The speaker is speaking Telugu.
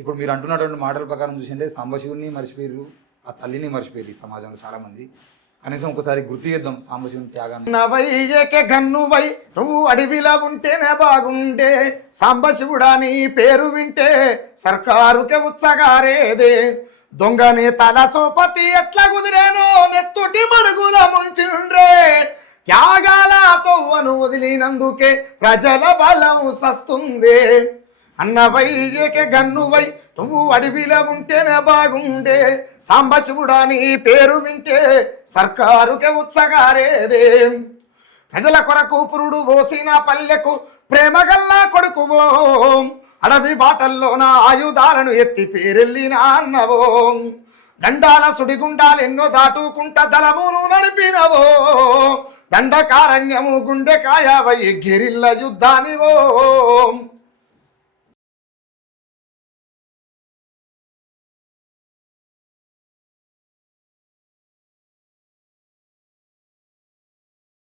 ఇప్పుడు మీరు అంటున్నటువంటి మాటల ప్రకారం చూసింటే సాంబశివుని మర్చిపోయారు, ఆ తల్లిని మర్చిపోయారు ఈ సమాజంలో చాలామంది. కనీసం ఒకసారి గుర్తు చేద్దాం సాంబశివుని త్యాగాన్ని. నవయ్యకే గన్నువై నువ్వు అడవిలా ఉంటేనే బాగుండే, సాంబశివుడా నీ పేరు వింటే సర్కారుకే ఉత్సగారేదే. దొంగనే తల సోపతి ఎట్లా కుదిరేనో నెత్తుటి మడుగుల ముంచిండ్రే, త్యాగాలతో వదిలినందుకే ప్రజల బలం సస్తుంది. అన్నవయ్యకే గన్నువై నువ్వు అడవిలో ఉంటేనే బాగుండే, సాంబశివుడా నీ పేరు వింటే సర్కారుకే ఉత్సగారేదే. ప్రజల కొరకు పురుడు పోసిన పల్లెకు ప్రేమగల్లా కొడుకువో, అడవి బాటల్లోన ఆయుధాలను ఎత్తి పేరెళ్ళిన అన్నవో. గండాల సుడిగుండాలెన్నో దాటుకుంట దళమును నడిపినవో, దండకారణ్యము గుండెకాయవై గిరిల్ల యుద్ధానివో.